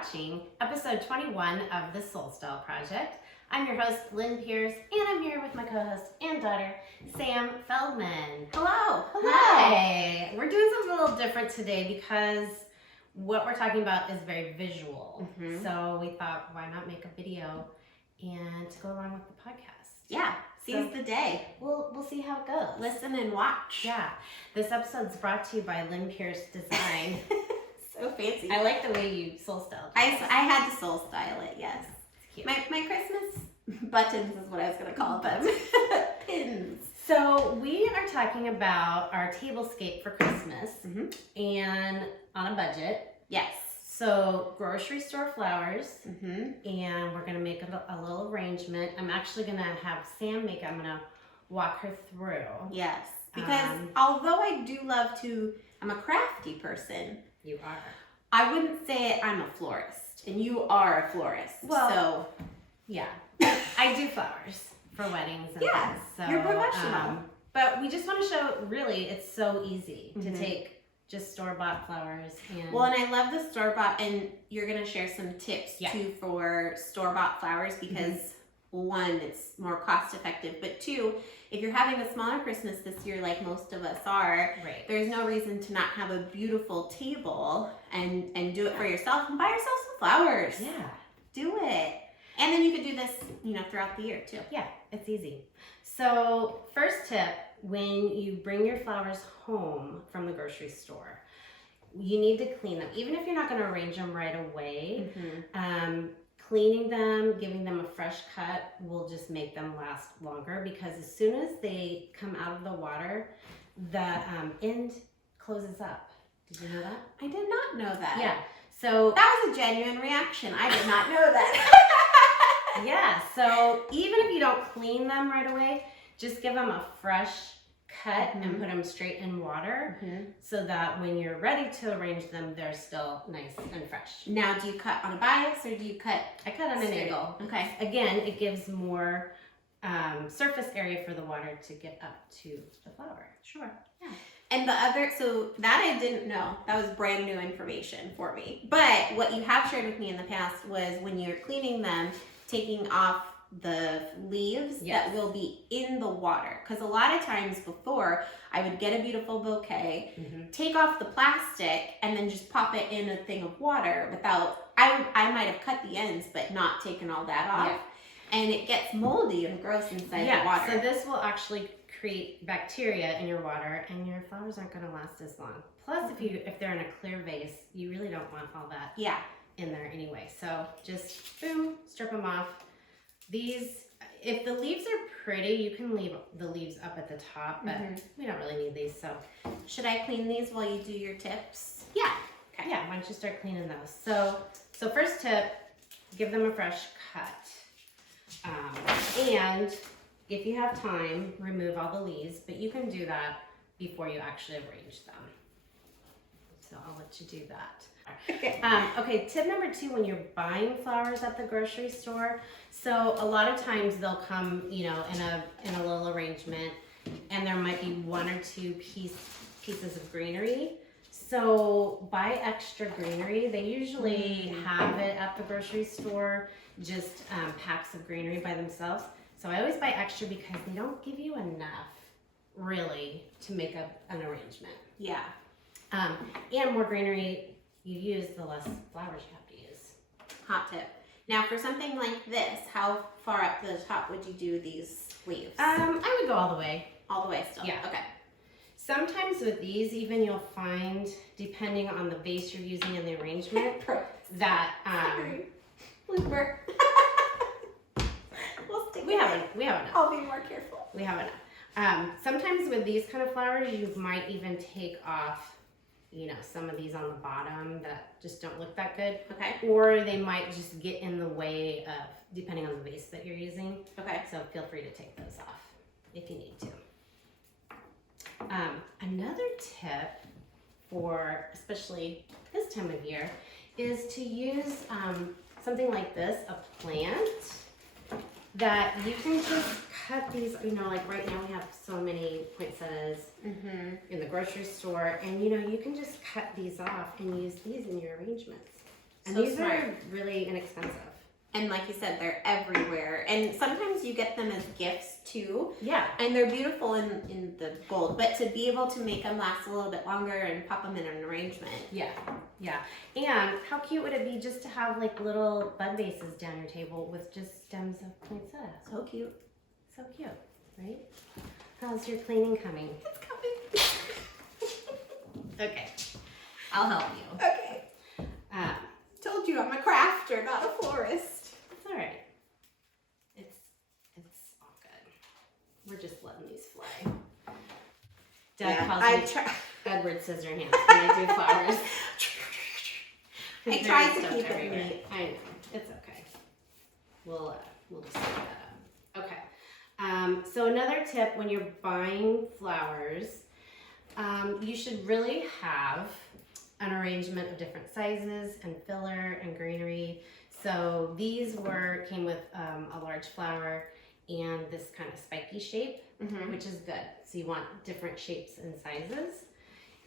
watching episode 21 of the Soul Style Project. I'm your host, Lynn Pierce, and I'm here with my co-host and daughter, Sam Feldman. Hello. Hi. We're doing something a little different today because what we're talking about is very visual. So we thought, why not make a video and to go along with the podcast? Yeah, seize the day. We'll see how it goes. Listen and watch. Yeah. This episode's brought to you by Lynn Pierce Design. So fancy. I like the way you soul styled. I had to soul style it, yes. It's cute. My Christmas buttons is what I was going to call them. Pins. So we are talking about our tablescape for Christmas and on a budget. Yes. So grocery store flowers, and we're going to make a little arrangement. I'm actually going to have Sam make it. I'm going to walk her through. Yes. Because although I do love to, I'm a crafty person. You are. I wouldn't say I'm a florist, and you are a florist. Well, so yeah, I do flowers for weddings and yeah, things. So, you're professional. But we just want to show, really, it's so easy to take just store-bought flowers. And well, and I love the store-bought, and you're going to share some tips too for store-bought flowers because one, it's more cost-effective, but two, if you're having a smaller Christmas this year like most of us are, there's no reason to not have a beautiful table and do it for yourself and buy yourself some flowers. Yeah. Do it. And then you could do this, throughout the year too. Yeah, it's easy. So first tip, when you bring your flowers home from the grocery store, you need to clean them. Even if you're not going to arrange them right away, cleaning them, giving them a fresh cut will just make them last longer because as soon as they come out of the water, the end closes up. Did you know that? I did not know that. Yeah. So that was a genuine reaction. I did not know that. Yeah. So even if you don't clean them right away, just give them a fresh cut and put them straight in water so that when you're ready to arrange them, they're still nice and fresh. Now, do you cut on a bias or do you cut? I cut on an angle. Okay. Again, it gives more surface area for the water to get up to the flower. Sure. Yeah. And the other, so that I didn't know. That was brand new information for me. But what you have shared with me in the past was when you're cleaning them, taking off the leaves that will be in the water. Because a lot of times before, I would get a beautiful bouquet, take off the plastic, and then just pop it in a thing of water without, I might have cut the ends, but not taken all that off. Yeah. And it gets moldy and gross inside the water. So this will actually create bacteria in your water, and your flowers aren't going to last as long. Plus, if they're in a clear vase, you really don't want all that in there anyway. So just boom, strip them off. These, if the leaves are pretty, you can leave the leaves up at the top, but we don't really need these. So should I clean these while you do your tips? Yeah. Okay. Yeah, why don't you start cleaning those? So first tip, give them a fresh cut. And if you have time, remove all the leaves, but you can do that before you actually arrange them. So I'll let you do that. Okay, tip number 2, when you're buying flowers at the grocery store, so a lot of times they'll come, in a little arrangement, and there might be 1 or 2 pieces of greenery. So buy extra greenery. They usually have it at the grocery store, just packs of greenery by themselves. So I always buy extra because they don't give you enough, really, to make up an arrangement. Yeah. And more greenery you use, the less flowers you have to use. Hot tip. Now for something like this, how far up to the top would you do these leaves? I would go all the way. All the way still? Yeah. Okay. Sometimes with these, even you'll find, depending on the vase you're using in the arrangement, that Blooper. we have enough. I'll be more careful. We have enough. Sometimes with these kind of flowers, you might even take off some of these on the bottom that just don't look that good. Okay. Or they might just get in the way of, depending on the vase that you're using. Okay. So feel free to take those off if you need to. Another tip for, especially this time of year, is to use something like this, a plant, that you can just cut these, like right now we have so many poinsettias in the grocery store, and you can just cut these off and use these in your arrangements. And So these smart. are really inexpensive. And like you said, they're everywhere. And sometimes you get them as gifts too. Yeah. And they're beautiful in the gold. But to be able to make them last a little bit longer and pop them in an arrangement. Yeah, yeah. And how cute would it be just to have like little bud vases down your table with just stems of poinsettia? So cute. So cute, right? How's your cleaning coming? It's coming. Okay, I'll help you. Okay. Told you I'm a crafter, not a florist. It's all right. It's all good. We're just letting these fly. Dad calls me Edward Scissorhands when I do flowers. I tried to keep it neat. I know. It's okay. We'll just set that up. Okay. So another tip when you're buying flowers, you should really have an arrangement of different sizes and filler and greenery. So these came with a large flower and this kind of spiky shape, which is good. So you want different shapes and sizes.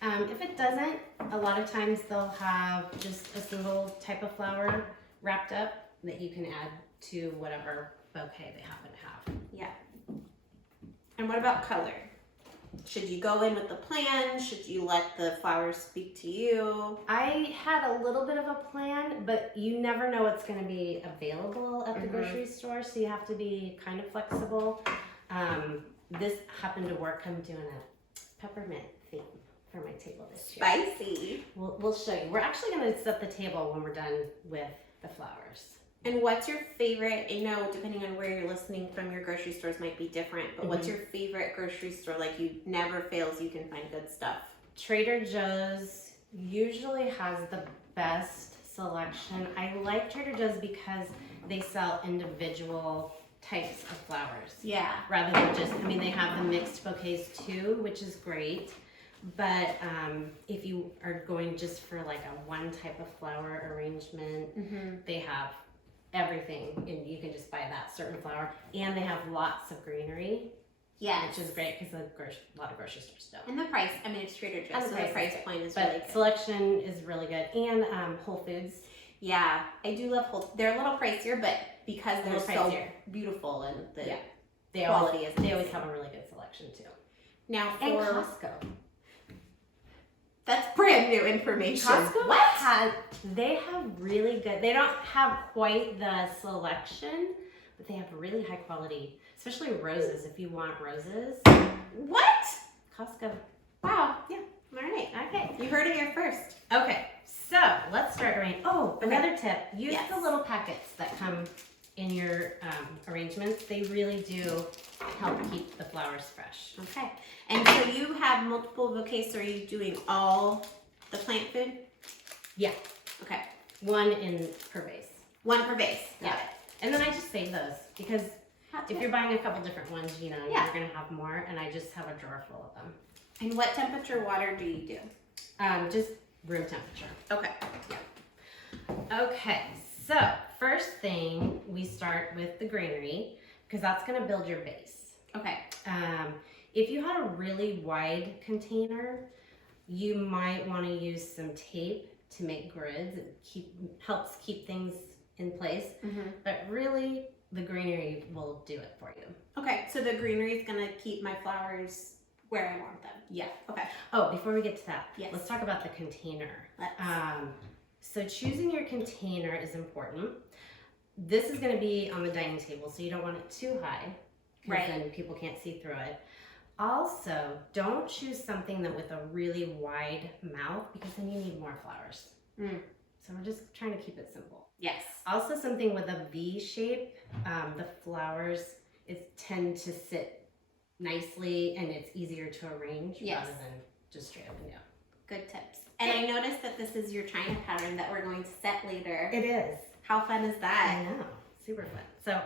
If it doesn't, a lot of times they'll have just a single type of flower wrapped up that you can add to whatever bouquet they happen to have. Yeah. And what about color? Should you go in with the plan? Should you let the flowers speak to you? I had a little bit of a plan, but you never know what's going to be available at the grocery store, so you have to be kind of flexible. This happened to work. I'm doing a peppermint theme for my table this year. Spicy. We'll show you. We're actually going to set the table when we're done with the flowers. And what's your favorite, I know depending on where you're listening from, your grocery stores might be different, but what's your favorite grocery store? Like you never fails, you can find good stuff. Trader Joe's usually has the best selection. I like Trader Joe's because they sell individual types of flowers. Yeah. Rather than just, I mean, they have the mixed bouquets too, which is great. But if you are going just for like a one type of flower arrangement, they have everything, and you can just buy that certain flower, and they have lots of greenery, which is great because a lot of grocery stores don't. And the price, I mean, it's Trader Joe's, so the price point is really good. Selection is really good, and Whole Foods. Yeah, I do love Whole. They're a little pricier, but because they're so beautiful and the quality is, they always have a really good selection too. Now And Costco. That's brand new information. Costco they have really good, they don't have quite the selection, but they have really high quality, especially roses, if you want roses. What? Costco. Wow. Yeah. All right. Okay. You heard it here first. Okay, so let's start arranging. Oh, another tip, use the little packets that come in your arrangements. They really do help keep the flowers fresh. Okay. And so you have multiple bouquets, so are you doing all the plant food? Yeah. Okay. One per vase. One per vase. Yeah. And then I just save those because if you're buying a couple different ones, you know, you're going to have more, and I just have a drawer full of them. And what temperature water do you do? Just room temperature. Okay. Yeah. Okay, so first thing, we start with the greenery because that's going to build your vase. Okay. If you had a really wide container, you might want to use some tape to make grids. It helps keep things in place, but really the greenery will do it for you. Okay, so the greenery is going to keep my flowers where I want them. Yeah. Okay. Oh, before we get to that, yes, let's talk about the container. Let's. So choosing your container is important. This is going to be on the dining table, so you don't want it too high, because then people can't see through it. Also, don't choose something that with a really wide mouth, because then you need more flowers. So we're just trying to keep it simple. Yes. Also, something with a V shape, the flowers tend to sit nicely, and it's easier to arrange rather than just straight up and down. Good tips. And I noticed that this is your China pattern that we're going to set later. It is. How fun is that? I know. Super fun. So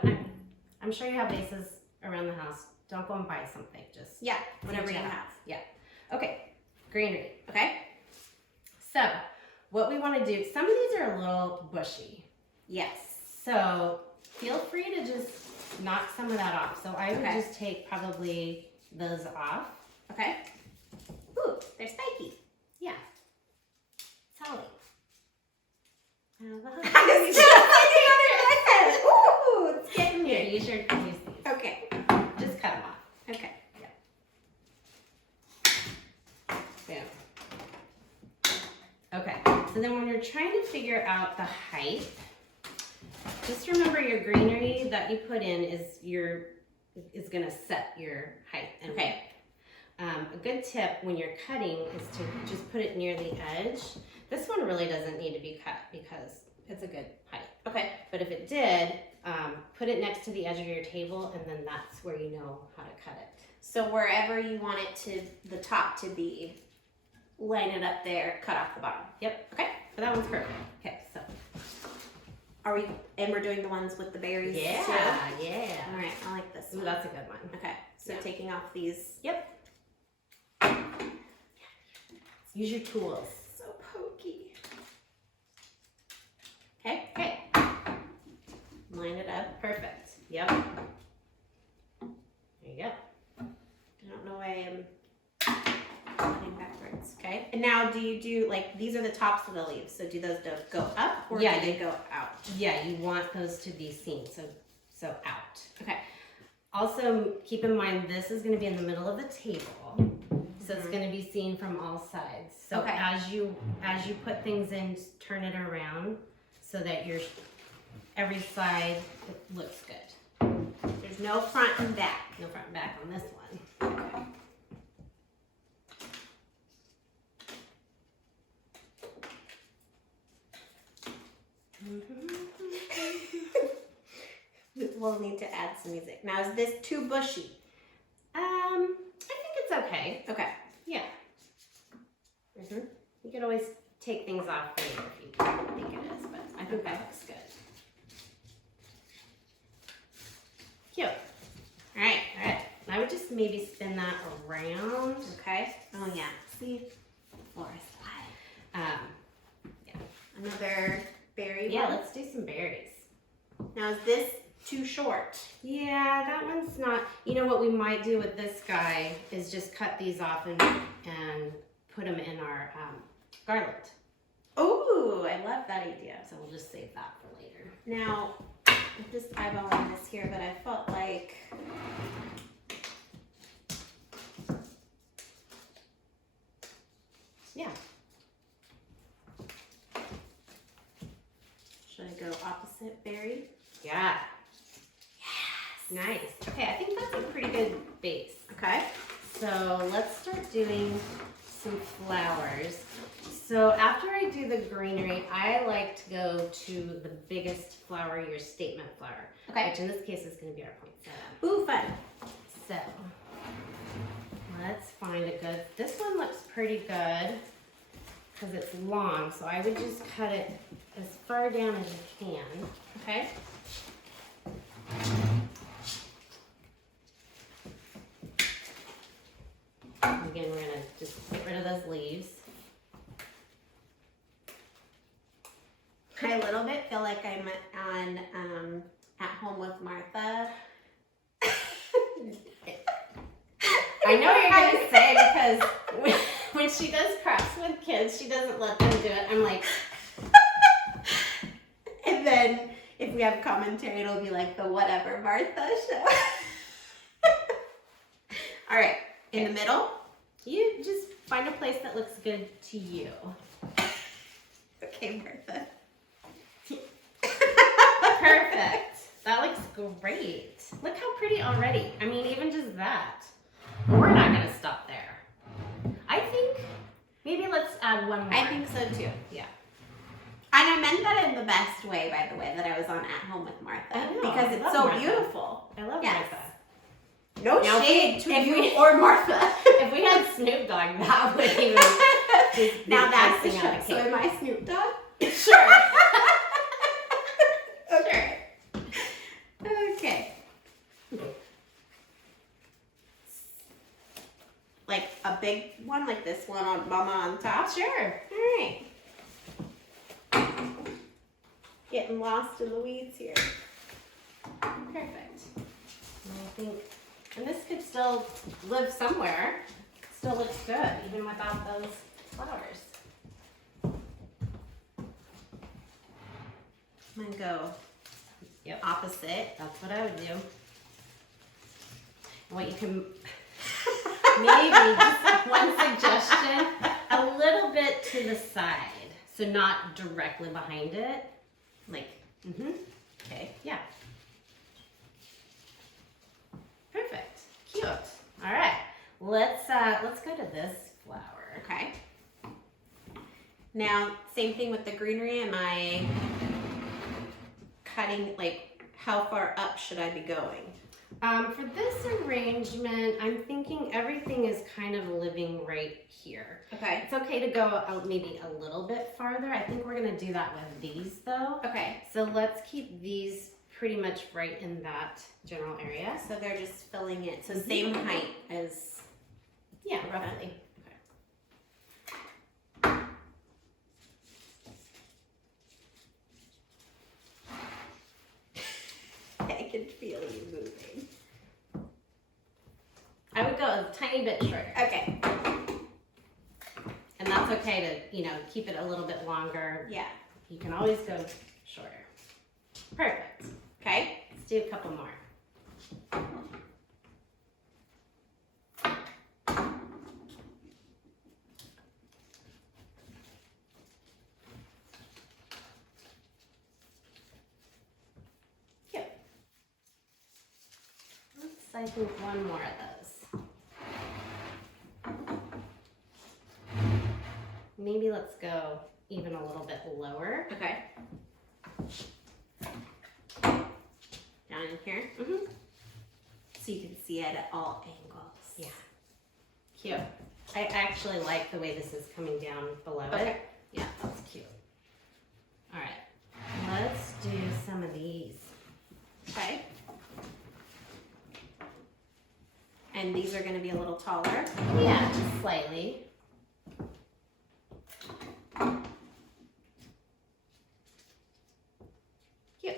I'm sure you have vases around the house. Don't go and buy something. Just whatever you have. Yeah. Okay. Greenery. Okay. So what we want to do, some of these are a little bushy. Yes. So feel free to just knock some of that off. So I would just take probably those off. Okay. Ooh, they're spiky. Yeah. Tally. Okay, so then when you're trying to figure out the height, just remember your greenery that you put in is gonna set your height and width. A good tip when you're cutting is to just put it near the edge. This one really doesn't need to be cut because it's a good height. Okay. But if it did, put it next to the edge of your table, and then that's where you know how to cut it. So wherever you want it to, the top to be, line it up there, cut off the bottom. Yep. Okay. So that one's perfect. Okay. So. And we're doing the ones with the berries Yeah. too? Yeah. All right. I like this Ooh, one. that's a good one. Okay. So Yeah. taking off these. Yep. Use your tools. So pokey. Okay. Okay. Line it up. Perfect. Yep. There you go. I don't know why I'm cutting backwards. Okay. And now do you do, like, these are the tops of the leaves. So do those go up or Yeah, do they go out? Yeah, you want those to be seen, so out. Okay. Also, keep in mind this is going to be in the middle of the table, so it's going to be seen from all sides. So Okay. as you put things in, turn it around so that every side looks good. There's no front and back. No front and back on this one. We'll need to add some music. Now, is this too bushy? I think it's okay. Okay. Yeah. You could always take things off later if you think it is, but I think that looks good. Cute. All right. I would just maybe spin that around. Okay. Oh yeah. See, forest eye. Yeah. Another berry. Yeah, one. let's do some berries. Now, is this too short? Yeah, that one's not. You know what we might do with this guy is just cut these off and put them in our garland. Ooh, I love that idea. So we'll just save that for later. Now, I'm just eyeballing this here, but I felt like Yeah. should I go opposite berry? Yeah. Yes. Nice. Okay, I think that's a pretty good base. Okay. So let's start doing some flowers. So after I do the greenery, I like to go to the biggest flower, your statement flower. Okay. Which in this case is going to be our poinsettia. Ooh, fun. So let's find a good, this one looks pretty good because it's long. So I would just cut it as far down as you can. Okay. Again, we're gonna just get rid of those leaves. I a little bit feel like I'm on At Home with Martha. I know what you're gonna say because when she does crafts with kids, she doesn't let them do it. I'm like, And then if we have commentary, it'll be like the Whatever Martha show. All right, in the middle. you just find a place that looks good to you. Okay, Martha. Perfect. That looks great. Look how pretty already. I mean, even just that. We're not gonna stop there. I think maybe let's add one more. I think so too. Yeah. And I meant that in the best way, by the way, that I was on At Home with Martha. I know, Because I it's love so Martha. beautiful. I love Yes. Martha. No Now, shade to if you we- or Martha. If we had Snoop Dogg, that would even just be Now that's the icing on show. the So cake. am I Snoop Dogg? Sure. Okay. Okay. Like a big one, like this one on Mama on top. Sure. All right. Getting lost in the weeds here. Perfect. And I think, and this could still live somewhere. It still looks good, even without those flowers. I'm gonna go Yep. opposite. That's what I would do. And what you can, maybe just one suggestion, a little bit to the side. So not directly behind it. Like, Okay, yeah. Perfect. Cute. All right. Let's go to this flower. okay. Now, same thing with the greenery. Am I cutting, like, how far up should I be going? For this arrangement, I'm thinking everything is kind of living right here. Okay. It's okay to go maybe a little bit farther. I think we're gonna do that with these though. Okay. So let's keep these pretty much right in that general area. So they're just filling it. So same height as. Yeah, roughly. I can feel you moving. I would go a tiny bit shorter. Okay. And that's okay to, keep it a little bit longer. Yeah. You can always go shorter. Perfect. Okay. Let's do a couple more. Yep. I think one more of those. Maybe let's go even a little bit lower. Okay. Down in here. So you can see it at all angles. Yeah. Cute. I actually like the way this is coming down below Okay. it. Yeah, that's cute. All right. Let's do some of these. Okay. And these are going to be a little taller. Yeah, just slightly. Cute.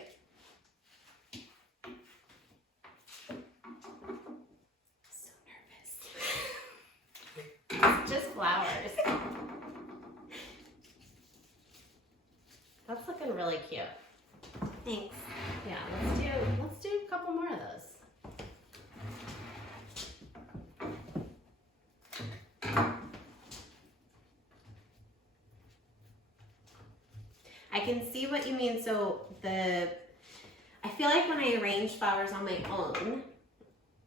So nervous. It's just flowers. That's looking really cute. Thanks. Yeah, let's do a couple more of those. I can see what you mean. So I feel like when I arrange flowers on my own,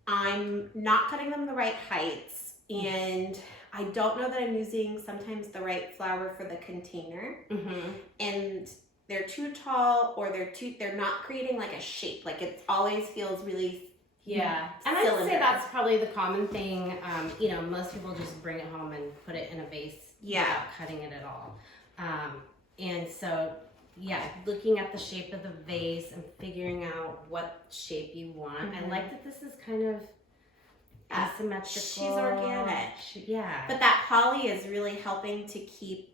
I'm not cutting them the right heights, and I don't know that I'm using sometimes the right flower for the container, and they're too tall or they're not creating like a shape. Like it always feels really Yeah, and I'd cylinder. say that's probably the common thing. Most people just bring it home and put it in a vase without cutting it at all. And so, yeah, looking at the shape of the vase and figuring out what shape you want. I like that this is kind of asymmetrical. She's organic. Yeah. But that poly is really helping to keep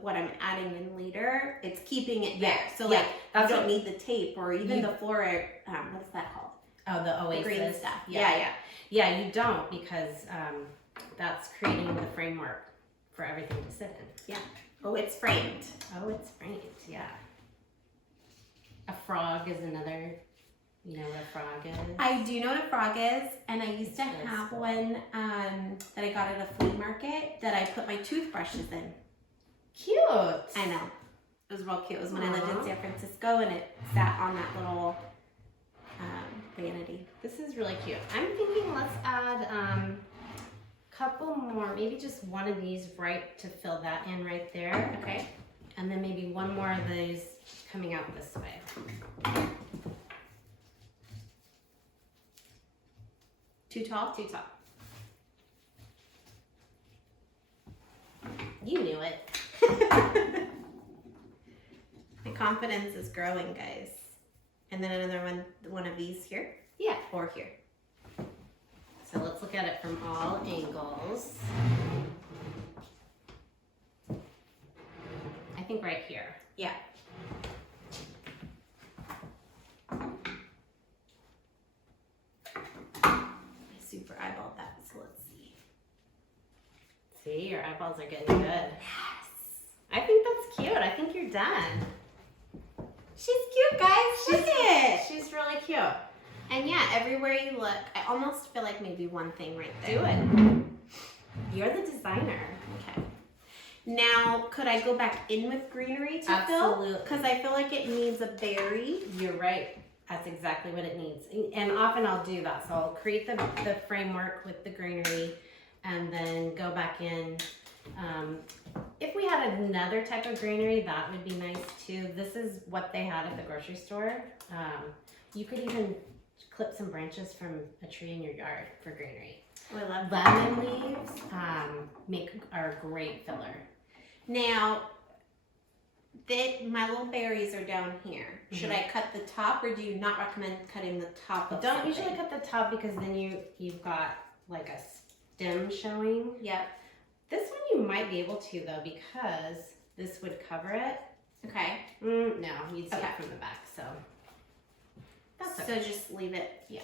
what I'm adding in later. It's keeping it there. So like that's you don't need the tape or even the flora. What's that called? Oh, the Oasis. The green stuff. Yeah, you don't because that's creating the framework for everything to sit in. Yeah. Oh, it's framed. Oh, it's framed, yeah. A frog is another, you know what a frog is? I do know what a frog is, and I used to have one that I got at a flea market that I put my toothbrushes in. Cute. I know. It was real cute. It was when I lived in San Francisco, and it sat on that little vanity. This is really cute. I'm thinking let's add a couple more, maybe just one of these right to fill that in right there. Okay. And then maybe one more of these coming out this way. Too tall? Too tall. You knew it. My confidence is growing, guys. And then another one of these here? Yeah. Or here. So let's look at it from all angles. I think right here. Yeah. I super eyeballed that, so let's see. See, your eyeballs are getting good. Yes. I think that's cute. I think you're done. She's cute, guys. Look at it. She's really cute. And yeah, everywhere you look, I almost feel like maybe one thing right there. Do it. You're the designer. Okay. Now, could I go back in with greenery to fill? Absolutely. Because I feel like it needs a berry. You're right. That's exactly what it needs. And often I'll do that. So I'll create the framework with the greenery and then go back in. If we had another type of greenery, that would be nice too. This is what they had at the grocery store. You could even clip some branches from a tree in your yard for greenery. Oh, I love that. Lemon leaves are a great filler. Now, my little berries are down here. Should I cut the top, or do you not recommend cutting the top of Don't something? usually cut the top because then you've got like a stem showing. Yep. This one you might be able to though because this would cover it. Okay. No, you'd see it from the back. So that's So okay. just leave it. Yeah.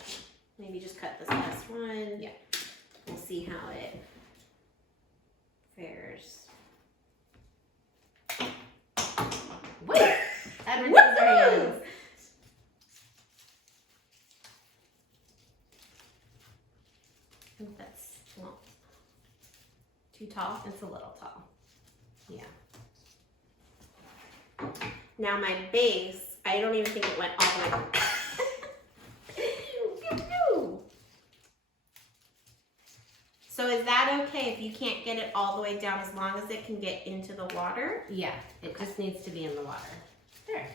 Maybe just cut this last one. Yeah. We'll see how it fares. Woo! Edward needs our hands. I think that's too tall. It's a little tall. Yeah. Now my base, I don't even think it went all the way. So is that okay if you can't get it all the way down as long as it can get into the water? Yeah, it just needs to be in the water. There.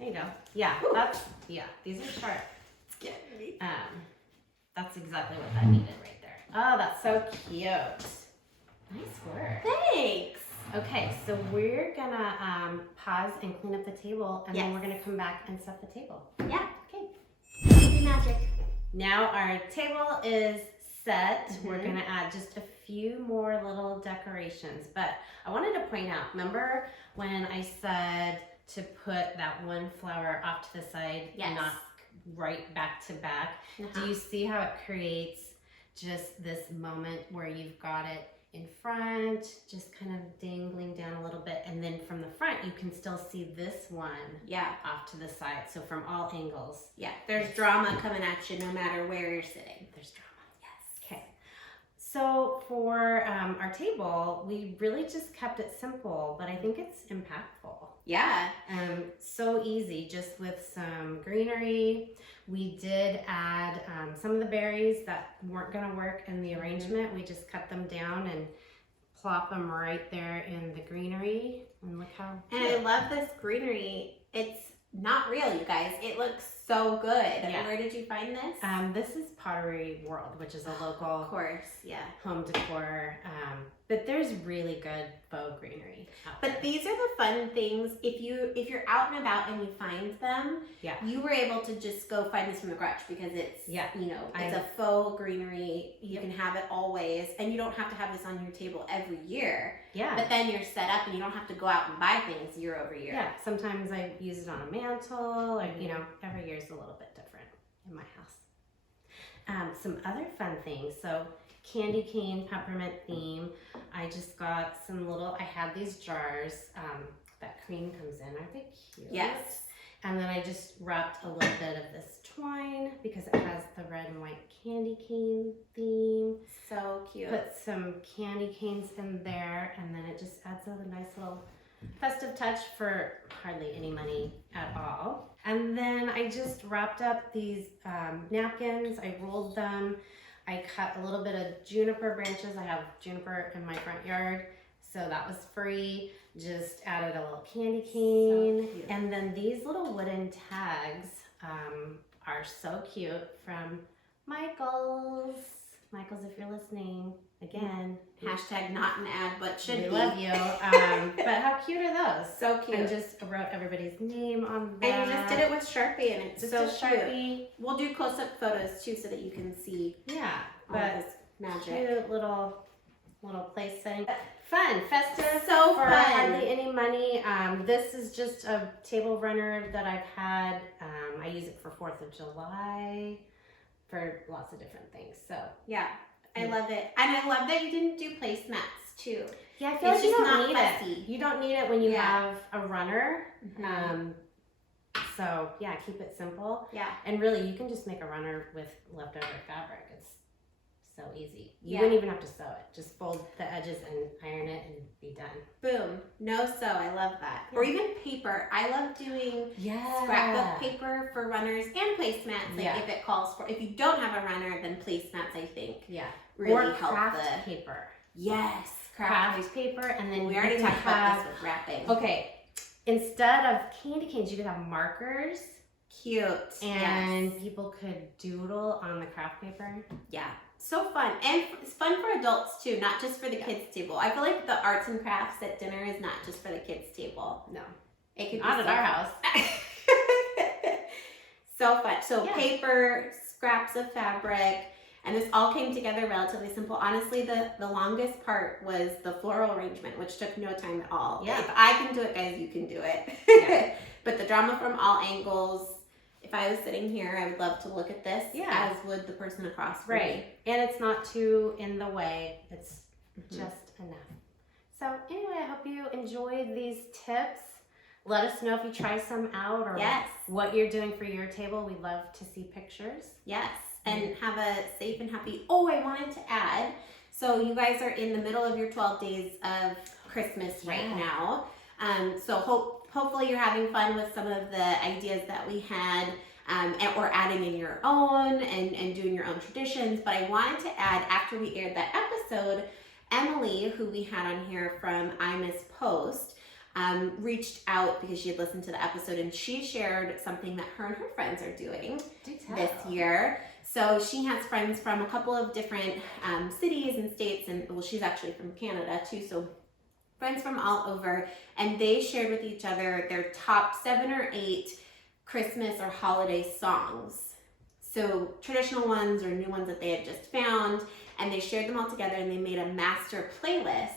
There you go. Yeah, these are sharp. It's getting me. That's exactly what that needed right there. Oh, that's so cute. Nice work. Thanks. Okay, so we're gonna pause and clean up the table, and then Yes. we're gonna come back and set the table. Yeah. Okay. Baby magic. Now our table is set. We're gonna add just a few more little decorations, but I wanted to point out, remember when I said to put that one flower off to the side, Yes. not right back to back? Do you see how it creates just this moment where you've got it in front, just kind of dangling down a little bit, and then from the front you can still see this one Yeah. off to the side. So from all angles, Yeah. There's drama coming at you no matter where you're sitting. there's drama. Yes. Okay. So for our table, we really just kept it simple, but I think it's impactful. Yeah. So easy, just with some greenery. We did add some of the berries that weren't gonna work in the arrangement. We just cut them down and plop them right there in the greenery. And look how And I love this greenery. It's not real, you guys. It looks so good. Yeah. Where did you find this? this is Pottery World, which is a local Of course, yeah. home decor. But there's really good faux greenery out But there. these are the fun things. If you're out and about and you find them, Yeah. you were able to just go find this from the garage because it's it's a faux greenery. You can have it always, and you don't have to have this on your table every year. Yeah. But then you're set up and you don't have to go out and buy things year over year. Yeah, sometimes I use it on a mantle, or every year's a little bit different in my house. Some other fun things. So candy cane peppermint theme. I just got some I had these jars that cream comes in. Aren't they cute? Yes. And then I just wrapped a little bit of this twine because it has the red and white candy cane theme. So cute. Put some candy canes in there, and then it just adds a nice little festive touch for hardly any money at all. And then I just wrapped up these napkins. I rolled them. I cut a little bit of juniper branches. I have juniper in my front yard, so that was free. Just added a little candy cane. So cute. And then these little wooden tags are so cute from Michael's. Michael's, if you're listening, again. Hashtag not an ad, but should We be. love you. But how cute are those? So cute. And just wrote everybody's name on that. And you just did it with Sharpie, and it's Just so a cute. Sharpie. We'll do close-up photos too, so that you can see Yeah, all but this magic. cute little place setting. Fun, festive. So for fun. hardly any money. This is just a table runner that I've had. I use it for 4th of July, for lots of different things. So Yeah, I love it, and I love that you didn't do placemats too. yeah, I feel It's like you just don't not need fussy. it. You don't need it when you Yeah. have a runner. Mhm. So yeah, keep it simple. Yeah, And really, you can just make a runner with leftover fabric. It's so easy. You Yeah. wouldn't even have to sew it. Just fold the edges and iron it and be done. Boom. No sew. I love that. Yeah. Or even paper. I love doing scrapbook paper for runners and placemats. Like if it calls for, if you don't have a runner, then placemats I think really or help craft paper. Yes. Craft paper, and then we already you talked can about have, this with wrapping. Okay. Instead of candy canes, you could have markers. Cute. And people could doodle on the craft paper. Yeah. So fun. And it's fun for adults too, not just for the kids' table. I feel like the arts and crafts at dinner is not just for the kids' table. No. It could not be at our house. So fun. So paper, scraps of fabric, and this all came together relatively simple. Honestly, the longest part was the floral arrangement, which took no time at all. Yeah. If I can do it, guys, you can do it. Yeah. But the drama from all angles, if I was sitting here, I would love to look at this, as would the person across from me. And it's not too in the way. It's just enough. So anyway, I hope you enjoyed these tips. Let us know if you try some out or what you're doing for your table. We'd love to see pictures. Yes. And have a safe and happy. Oh, I wanted to add. So you guys are in the middle of your 12 days of Christmas right now. So hopefully you're having fun with some of the ideas that we had, or adding in your own and doing your own traditions. But I wanted to add, after we aired that episode, Emily, who we had on here from I Miss Post, reached out because she had listened to the episode, and she shared something that her and her friends are doing this year. So she has friends from a couple of different cities and states, and well, she's actually from Canada too, so friends from all over, and they shared with each other their top 7 or 8 Christmas or holiday songs. So traditional ones or new ones that they had just found, and they shared them all together, and they made a master playlist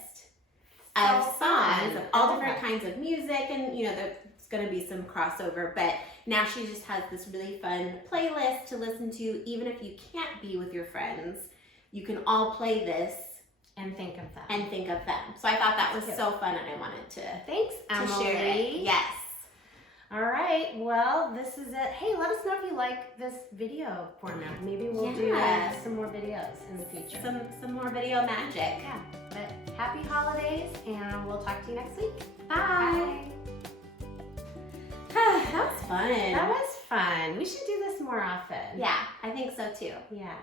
of songs of all different kinds of music, and you know, there's going to be some crossover, but now she just has this really fun playlist to listen to. Even if you can't be with your friends, you can all play this and think of them. So I thought that was so fun, and I wanted to share it. Yes. All right. Well, this is it. Hey, let us know if you like this video format. Maybe we'll do some more videos in the future. Some more video magic. Yeah. But happy holidays, and we'll talk to you next week. Bye. That was fun. That was fun. We should do this more often. Yeah, I think so too. Yeah.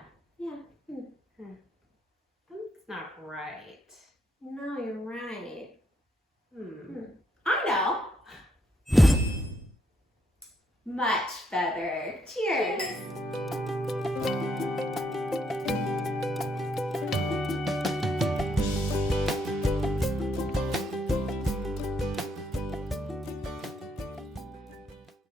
That's not right. No, you're right. I know. Much better. Cheers.